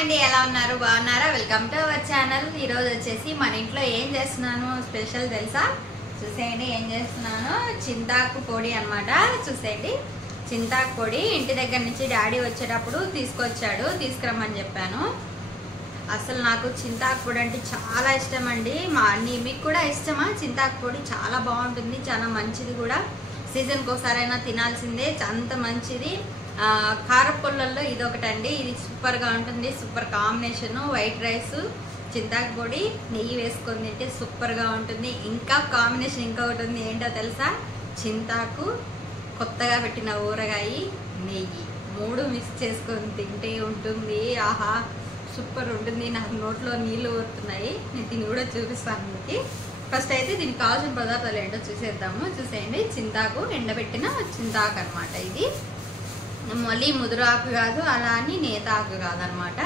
అండి, ఎలా ఉన్నారు? బాగున్నారా? Welcome to our channel. ఈరోజు వచ్చేసి మన ఇంట్లో ఏం చేస్తున్నాను స్పెషల్ తెలుసా? చూసేయండి ఏం చేస్తున్నాను. చింతాకు పొడి అన్నమాట. చూసేయండి, చింతాకు పొడి ఇంటి దగ్గర నుంచి డాడీ వచ్చేటప్పుడు తీసుకురమ్మని చెప్పాను. అసలు నాకు చింతాకు పొడి అంటే చాలా ఇష్టం అండి. మీకు కూడా ఇష్టమా? చింతాకు పొడి చాలా బాగుంటుంది, చాలా మంచిది కూడా. సీజన్కి ఒకసారైనా తినాల్సిందే, అంత మంచిది. కారపుల్లల్లో ఇది ఒకటండి. ఇది సూపర్గా ఉంటుంది, సూపర్ కాంబినేషన్. వైట్ రైస్, చింతాకు పొడి, నెయ్యి వేసుకొని తింటే సూపర్గా ఉంటుంది. ఇంకా కాంబినేషన్ ఇంకొకటి ఉంది, ఏంటో తెలుసా? చింతాకు, కొత్తగా పెట్టిన ఊరగాయ, నెయ్యి, మూడు మిక్స్ చేసుకొని తింటే ఉంటుంది. ఆహా, సూపర్ ఉంటుంది. నాకు నోట్లో నీళ్ళు ఊరుతున్నాయి. నేను దీన్ని కూడా చూపిస్తాను మీకు. ఫస్ట్ అయితే దీనికి కావాల్సిన పదార్థాలు ఏంటో చూసేద్దాము. చూసేయండి, చింతాకు, ఎండబెట్టిన చింతాకు అనమాట. ఇది మళ్ళీ ముదురాకు కాదు, అలా అని నేతాకు కాదనమాట.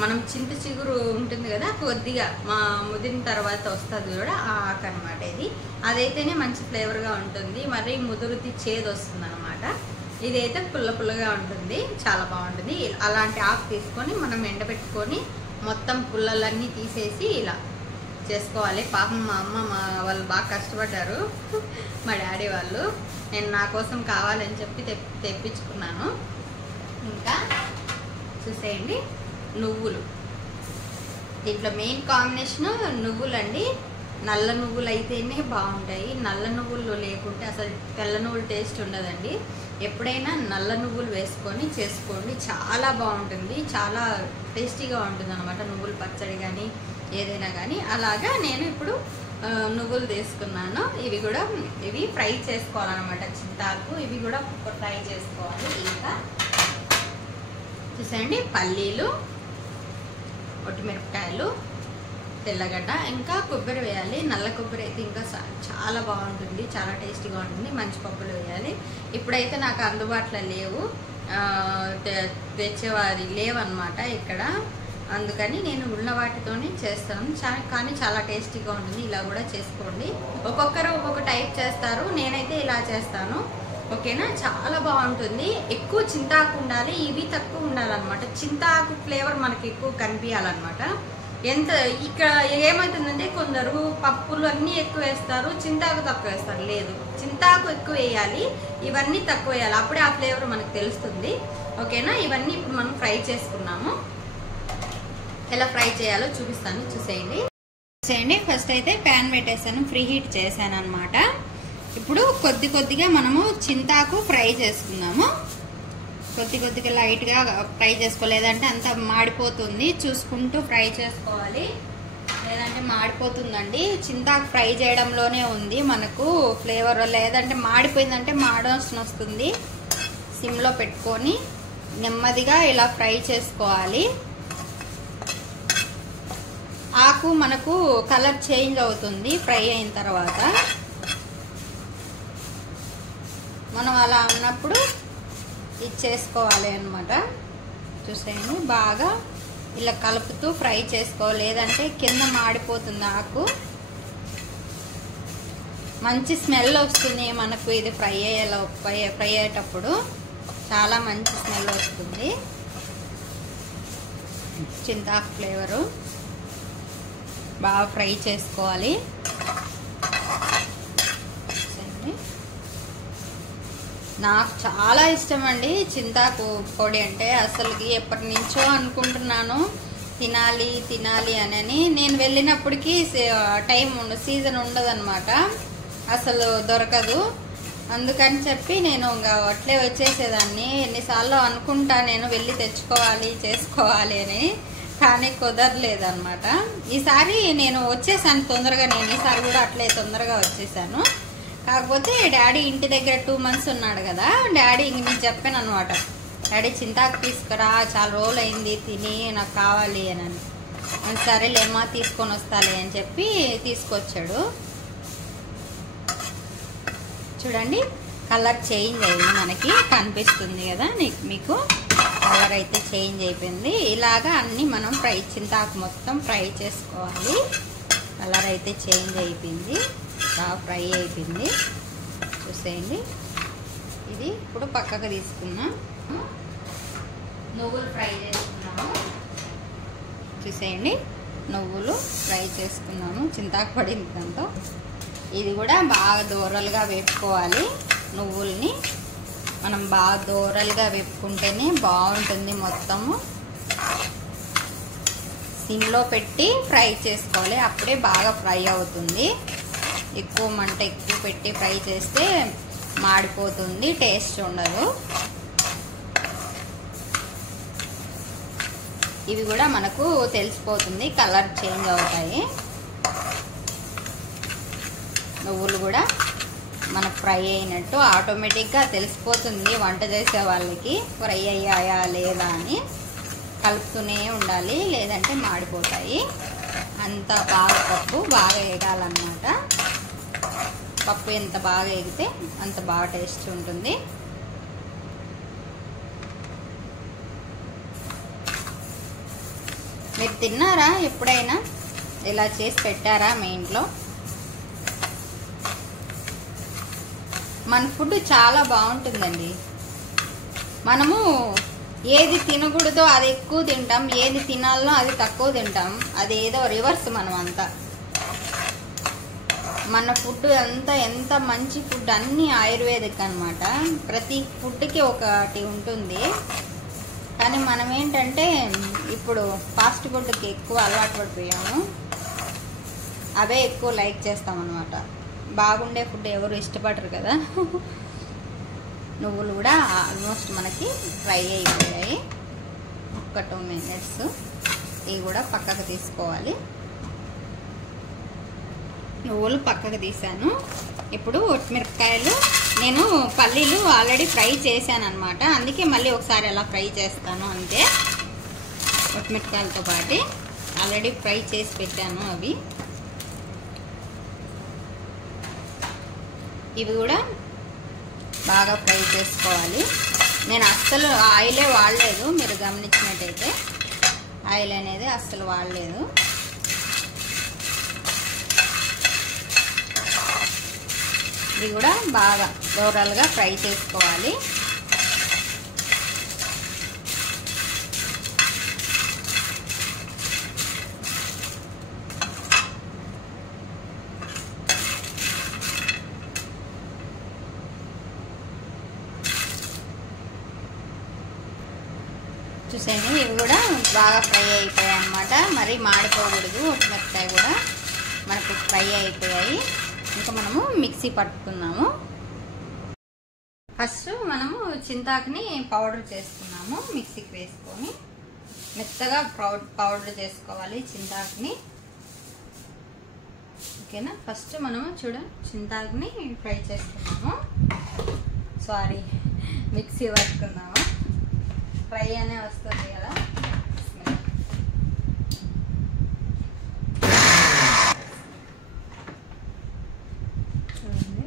మనం చింత చిగురు ఉంటుంది కదా, కొద్దిగా ముదిరిన తర్వాత వస్తుంది కూడా, ఆ ఆకు అనమాట ఇది. అదైతేనే మంచి ఫ్లేవర్గా ఉంటుంది. మరి ముదురుతి చేదు వస్తుంది అనమాట. ఇదైతే పుల్లగా ఉంటుంది, చాలా బాగుంటుంది. అలాంటి ఆకు తీసుకొని మనం ఎండబెట్టుకొని మొత్తం పుల్లలన్నీ తీసేసి ఇలా చేసుకోవాలి. పాపం మా అమ్మ వాళ్ళు బాగా కష్టపడ్డారు, మా డాడీ వాళ్ళు. నేను నా కోసం కావాలని చెప్పి తెప్పించుకున్నాను. ఇంకా చూసేయండి, నువ్వులు. దీంట్లో మెయిన్ కాంబినేషన్ నువ్వులండి. నల్ల నువ్వులు అయితేనే బాగుంటాయి. నల్ల నువ్వులు లేకుంటే అసలు తెల్ల నువ్వులు టేస్ట్ ఉండదండి. ఎప్పుడైనా నల్ల నువ్వులు వేసుకొని చేసుకోండి, చాలా బాగుంటుంది, చాలా టేస్టీగా ఉంటుంది అనమాట. నువ్వులు పచ్చడి కానీ ఏదైనా కానీ. అలాగా నేను ఇప్పుడు నువ్వులు తీసుకున్నాను. ఇవి ఫ్రై చేసుకోవాలన్నమాట. చింతాకు ఇవి కూడా ఫ్రై చేసుకోవాలి. ఇంకా చూసేయండి, పల్లీలు, ఒట్టిమిరపకాయలు, తెల్లగడ్డ, ఇంకా కొబ్బరి వేయాలి. నల్ల కొబ్బరి అయితే ఇంకా చాలా బాగుంటుంది, చాలా టేస్టీగా ఉంటుంది. మంచి పప్పులు వేయాలి. ఇప్పుడైతే నాకు అందుబాటులో లేవు, తెచ్చేవారి లేవన్నమాట ఇక్కడ. అందుకని నేను ఉన్న వాటితోనే చేస్తాను. కానీ చాలా టేస్టీగా ఉంటుంది. ఇలా కూడా చేసుకోండి. ఒక్కొక్కరు ఒక్కొక్క టైప్ చేస్తారు, నేనైతే ఇలా చేస్తాను. ఓకేనా? చాలా బాగుంటుంది. ఎక్కువ చింతాకు ఉండాలి, ఇవి తక్కువ ఉండాలన్నమాట. చింతాకు ఫ్లేవర్ మనకి ఎక్కువ కనిపించాలన్నమాట. ఇక్కడ ఏమవుతుందంటే కొందరు పప్పులు అన్నీ ఎక్కువ వేస్తారు, చింతాకు తక్కువ వేస్తారు. లేదు, చింతాకు ఎక్కువ వేయాలి, ఇవన్నీ తక్కువ వేయాలి. అప్పుడే ఆ ఫ్లేవర్ మనకు తెలుస్తుంది. ఓకేనా? ఇవన్నీ ఇప్పుడు మనం ఫ్రై చేసుకున్నాము. ఎలా ఫ్రై చేయాలో చూపిస్తాను. చూసేయండి. ఫస్ట్ అయితే ప్యాన్ పెట్టేసాను, ఫ్రీ హీట్ చేశాను అనమాట. ఇప్పుడు కొద్దిగా మనము చింతాకు ఫ్రై చేసుకుందాము. కొద్దిగా లైట్గా ఫ్రై చేసుకోలేదంటే అంత మాడిపోతుంది. చూసుకుంటూ ఫ్రై చేసుకోవాలి, లేదంటే మాడిపోతుందండి. చింతాకు ఫ్రై చేయడంలోనే ఉంది మనకు ఫ్లేవర్. లేదంటే మాడిపోయిందంటే మాడవలసిన వస్తుంది. సిమ్లో పెట్టుకొని నెమ్మదిగా ఇలా ఫ్రై చేసుకోవాలి. ఆకు మనకు కలర్ చేంజ్ అవుతుంది ఫ్రై అయిన తర్వాత. మనం అలా అన్నప్పుడు ఇది చేసుకోవాలి అన్నమాట. చూసేయండి, బాగా ఇలా కలుపుతూ ఫ్రై చేసుకోవాలి, లేదంటే కింద మాడిపోతుంది ఆకు. మంచి స్మెల్ వస్తుంది మనకు ఇది ఫ్రై అయ్యేటప్పుడు. చాలా మంచి స్మెల్ వస్తుంది చింతాకు ఫ్లేవరు. బాగా ఫ్రై చేసుకోవాలి. నాకు చాలా ఇష్టం అండి చింతాకు పొడి అంటే. అసలుకి ఎప్పటి నుంచో అనుకుంటున్నాను తినాలి అని. నేను వెళ్ళినప్పటికీ టైం సీజన్ ఉండదన్నమాట, అసలు దొరకదు. అందుకని చెప్పి నేను ఇంకా అట్లే వచ్చేసేదాన్ని. ఎన్నిసార్లు అనుకుంటా నేను వెళ్ళి తెచ్చుకోవాలి చేసుకోవాలి అని, కానీ కుదరలేదన్నమాట. ఈసారి నేను వచ్చేసాను తొందరగా. నేను ఈసారి కూడా అట్లే తొందరగా వచ్చేసాను. కాకపోతే డాడీ ఇంటి దగ్గర 2 months ఉన్నాడు కదా, డాడీ ఇంక నేను చెప్పాను అనమాట, డాడీ చింతాకు తీసుకురా, చాలా రోజులు అయింది తిని, నాకు కావాలి అని. సరేలేమ్మా తీసుకొని వస్తాలే అని చెప్పి తీసుకొచ్చాడు. చూడండి, కలర్ చేంజ్ అయింది, మనకి కనిపిస్తుంది కదా మీకు. కలర్ అయితే చేంజ్ అయిపోయింది. ఇలాగా అన్నీ మనం చింతాకు మొత్తం ఫ్రై చేసుకోవాలి. కలర్ అయితే చేంజ్ అయిపోయింది, బాగా ఫ్రై అయిపోయింది. చూసేయండి, ఇది ఇప్పుడు పక్కకు తీసుకున్నాం. నువ్వులు ఫ్రై చేసుకున్నాము. చూసేయండి, నువ్వులు ఫ్రై చేసుకున్నాను చింతాకు పడింది దాంతో. ఇది కూడా బాగా దూరలుగా వేపుకోవాలి. నువ్వుల్ని మనం బాగా దూరలుగా వేపుకుంటేనే బాగుంటుంది. మొత్తము సిమ్లో పెట్టి ఫ్రై చేసుకోవాలి, అప్పుడే బాగా ఫ్రై అవుతుంది. ఎక్కువ మంట ఎక్కువ పెట్టి ఫ్రై చేస్తే మాడిపోతుంది, టేస్ట్ ఉండదు. ఇవి కూడా మనకు తెలిసిపోతుంది, కలర్ చేంజ్ అవుతాయి. నువ్వులు కూడా మనకు ఫ్రై అయినట్టు ఆటోమేటిక్గా తెలిసిపోతుంది వంట చేసే వాళ్ళకి, ఫ్రై అయ్యాయా లేదా అని. కలుపుతూనే ఉండాలి, లేదంటే మాడిపోతాయి. అంత బాగా పప్పు బాగా వేగాలన్నమాట. పప్పు ఎంత బాగా వేగితే అంత బాగా టేస్ట్ ఉంటుంది. మీరు తిన్నారా ఎప్పుడైనా? ఇలా చేసి పెట్టారా మీ ఇంట్లో? మన ఫుడ్ చాలా బాగుంటుందండి. మనము ఏది తినకూడదో అది ఎక్కువ తింటాం, ఏది తినాలనో అది తక్కువ తింటాం. అది ఏదో రివర్స్ మనం అంతా. మన ఫుడ్ అంతా ఎంత మంచి ఫుడ్, అన్నీ ఆయుర్వేదిక్ అన్నమాట. ప్రతి ఫుడ్కి ఒకటి ఉంటుంది. కానీ మనం ఏంటంటే ఇప్పుడు ఫాస్ట్ ఫుడ్కి ఎక్కువ అలవాటు పడిపోయాము. అవే ఎక్కువ లైక్ చేస్తామన్నమాట. బాగుండే ఫుడ్ ఎవరు ఇష్టపడరు కదా. నువ్వులు కూడా ఆల్మోస్ట్ మనకి ఫ్రై అయిపోయాయి. ఒక 2 minutes ఇవి కూడా పక్కకు తీసుకోవాలి. నువ్వులు పక్కకు తీసాను. ఇప్పుడు ఒట్టిమిరపకాయలు, నేను పల్లీలు ఆల్రెడీ ఫ్రై చేశాను అనమాట, అందుకే మళ్ళీ ఒకసారి అలా ఫ్రై చేస్తాను అంతే. ఒట్టిమిరపకాయలతో పాటు ఆల్రెడీ ఫ్రై చేసి పెట్టాను అవి. ఇవి కూడా బాగా ఫ్రై చేసుకోవాలి. నేను అస్సలు ఆయిలే వాడలేదు, మీరు గమనించినట్టయితే ఆయిల్ అనేది అస్సలు వాడలేదు. ఇది కూడా బాగా దూరాలుగా ఫ్రై చేసుకోవాలి. చూసేయండి, ఇవి కూడా బాగా ఫ్రై అయిపోయాయి అన్నమాట. మరి మాడిపోకూడదు. ఒట్టిమిరపకాయ కూడా మనకు ఫ్రై అయిపోయాయి. ఇంకా మనము మిక్సీ పట్టుకున్నాము. ఫస్ట్ మనము చింతాకుని పౌడర్ చేసుకున్నాము. మిక్సీకి వేసుకొని మెత్తగా పౌడర్ చేసుకోవాలి చింతాకుని. ఓకేనా? ఫస్ట్ మనము చింతాకుని ఫ్రై చేసుకున్నాము. సారీ, మిక్సీ పట్టుకున్నాము. ఫ్రై అనే వస్తుంది కదా. చూడండి,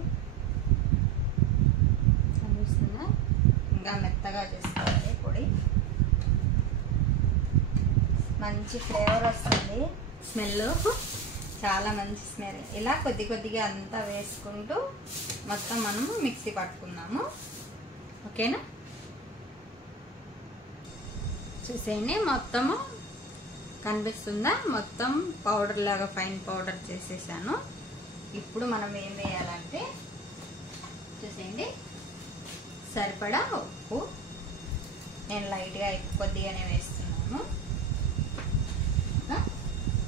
కనిపిస్తుందా? ఇంకా మెత్తగా చేసుకోవాలి పొడి. మంచి ఫ్లేవర్ వస్తుంది, స్మెల్ చాలా మంచి స్మెల్. ఇలా కొద్ది కొద్దిగా అంతా వేసుకుంటూ మొత్తం మనము మిక్సీ పట్టుకున్నాము. ఓకేనా? చూసేయండి, మొత్తము కనిపిస్తుందా? మొత్తం పౌడర్ లాగా ఫైన్ పౌడర్ చేసేసాను. ఇప్పుడు మనం ఏం వేయాలంటే చూసేయండి, సరిపడా ఉప్పు. నేను లైట్గా కొద్దిగానే వేస్తున్నాను.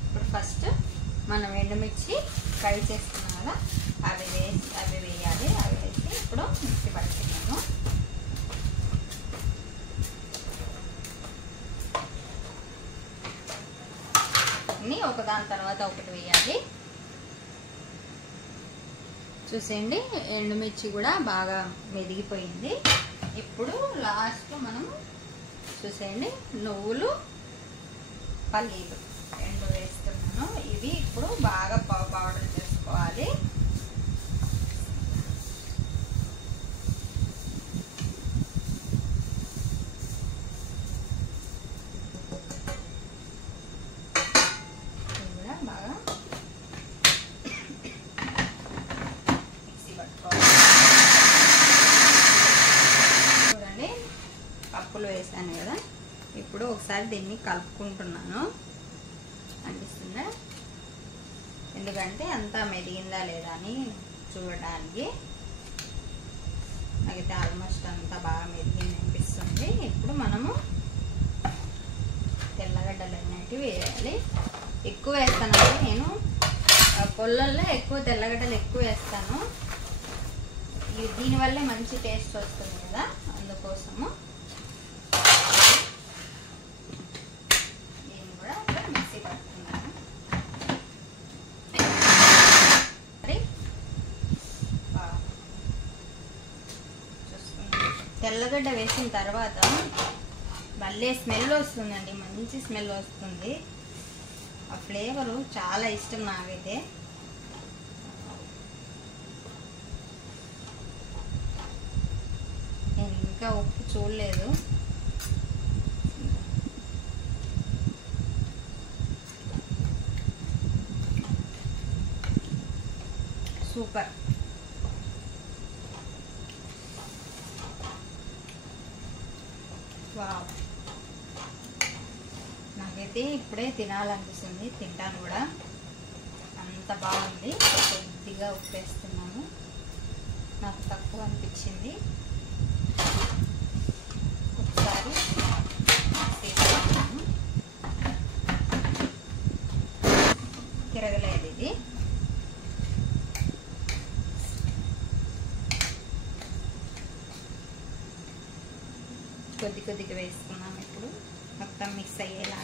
ఇప్పుడు ఫస్ట్ మనం ఎండుమిర్చి ఫ్రై చేసుకున్నాం కదా, అవి వేయాలి. అవి వేసి ఇప్పుడు మిక్సీ పట్టుకున్నాము. ఒకదాని తర్వాత ఒకటి వేయాలి. చూసేయండి, ఎండుమిర్చి కూడా బాగా మెదిగిపోయింది. ఇప్పుడు లాస్ట్ మనం చూసేయండి, నువ్వులు పల్లీలు రెండు వేస్తున్నాను. ఇవి ఇప్పుడు బాగా పౌడర్ చేసుకోవాలి. వేసాను కదా, ఇప్పుడు ఒకసారి దీన్ని కలుపుకుంటున్నాను. అనిపిస్తుందా? ఎందుకంటే అంతా మెదిగిందా లేదా అని చూడడానికి. నాకైతే ఆల్మోస్ట్ అంతా బాగా మెదిగింది అనిపిస్తుంది. ఇప్పుడు మనము తెల్లగడ్డలు అనేటివి వేయాలి. ఎక్కువ వేస్తానండి నేను, పొల్లల్లో ఎక్కువ తెల్లగడ్డలు ఎక్కువ వేస్తాను. దీనివల్లే మంచి టేస్ట్ వస్తుంది కదా, అందుకోసము. దీన్ని కూడా మిక్సీ పట్టుకున్నాను. తెల్లగడ్డ వేసిన తర్వాత మళ్ళీ స్మెల్ వస్తుందండి, మంచి స్మెల్ వస్తుంది. ఆ ఫ్లేవరు చాలా ఇష్టం నాకైతే. నేను ఇంకా ఉప్పు చూడలేదు. సూపర్. వావ్, నాకైతే ఇప్పుడే తినాలనిపిస్తుంది. తింటాను కూడా, అంత బాగుంది. కొద్దిగా ఉప్పు వేస్తున్నాను, నాకు తక్కువ అనిపించింది. ఒకసారి తిరగలేదు ఇది. కొద్దిగా వేసుకున్నాం. ఇప్పుడు మొత్తం మిక్స్ అయ్యేలా.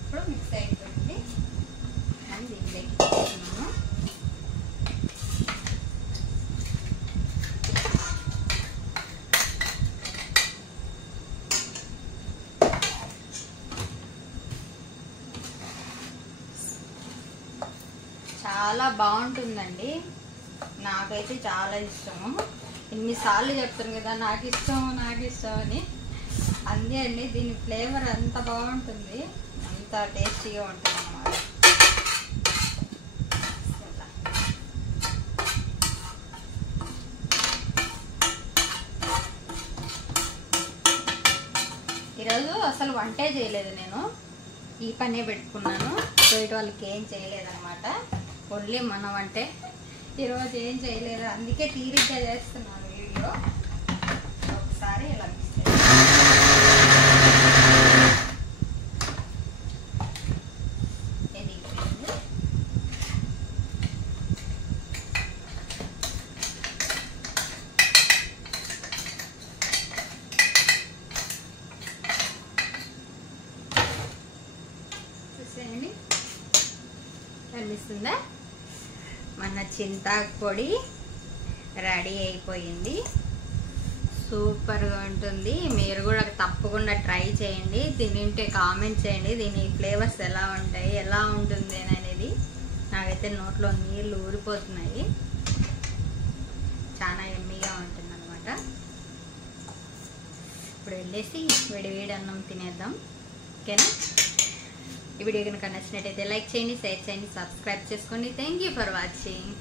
ఇప్పుడు మిక్స్ అయిపోయింది. అని దీంట్లోకి వేసుకున్నాము. చాలా బాగుంటుందండి, నాకైతే చాలా ఇష్టము. ఎన్నిసార్లు చెప్తాను కదా నాకు ఇష్టం అని. అంతే అండి, దీని ఫ్లేవర్ అంత బాగుంటుంది, అంత టేస్టీగా ఉంటుంది అన్నమాట. ఈరోజు అసలు వంటే చేయలేదు నేను, ఈ పనే పెట్టుకున్నాను. బయట వాళ్ళకి ఏం చేయలేదన్నమాట, ఓన్లీ మనం అంటే ఈరోజు ఏం చేయలేదు. అందుకే తీరిగ్గా చేస్తున్నాను వీడియో. ఒకసారి ఇలా మిక్స్ ఎదిగిపోయింది. చూసేయండి, కనిపిస్తుందా? మన చింతాకు పొడి రెడీ అయిపోయింది. సూపర్గా ఉంటుంది. మీరు కూడా తప్పకుండా ట్రై చేయండి. తింటే కామెంట్ చేయండి దీని ఫ్లేవర్స్ ఎలా ఉంటాయి, ఎలా ఉంటుంది అనేది. నాకైతే నోట్లో నీళ్ళు ఊరిపోతున్నాయి. చాలా ఎమ్మీగా ఉంటుంది అన్నమాట. ఇప్పుడు వెళ్ళేసి వేడి అన్నం తినేద్దాం, ఓకేనా? ఈ వీడియో కనుక నచ్చినట్టయితే లైక్ చేయండి, షేర్ చేయండి, సబ్స్క్రైబ్ చేసుకోండి. Thank you for watching.